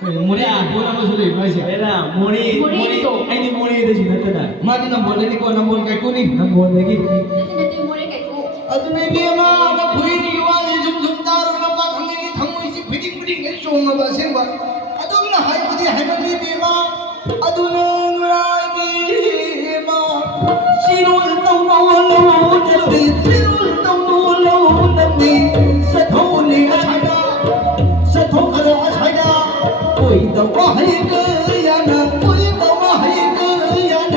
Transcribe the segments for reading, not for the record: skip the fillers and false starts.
모래 보나 무슨 말이야? 내가 모리 아니 모리에 대지 나타나. 마디 나 몰래니 거 남몰 kaikuni. 난 뭐내기? Nanti mulai kayak ku. 아드네 비마 나 부인이 요아지 좀좀 따르나 막 강행이 당무이시 비딩비딩 쇼가 봐 생봐. 아드나 하이부디 하이부디 비마 아드는 라이 비마 시롤 떠나올로 남디 시롤 떠나올로 남디 사토니가 차다 사토가라 차다 보이다와 하이그야나 보이다와 하이그야나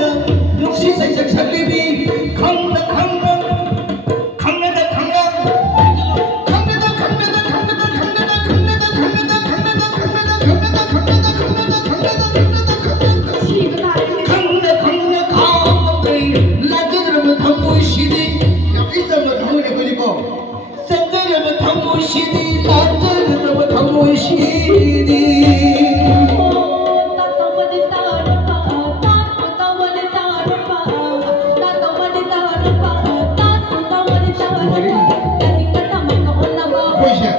역시 살짝 살리비 강나 강나 강나다 강나 강나다 강나다 강나다 강나다 강나다 강나다 강나다 강나다 강나다 강나다 강나다 강나다 Sini benar ini. 강나 강나 강나 라드르면 당무시디 야 이사면 당무네 그리고 샌드르면 당무시디 라드르면 당무시디 Oh, tak tahu wanita apa, tak tahu wanita apa, tak tahu wanita apa, tak tahu wanita apa. Jadi kata mereka orang apa? 보이시야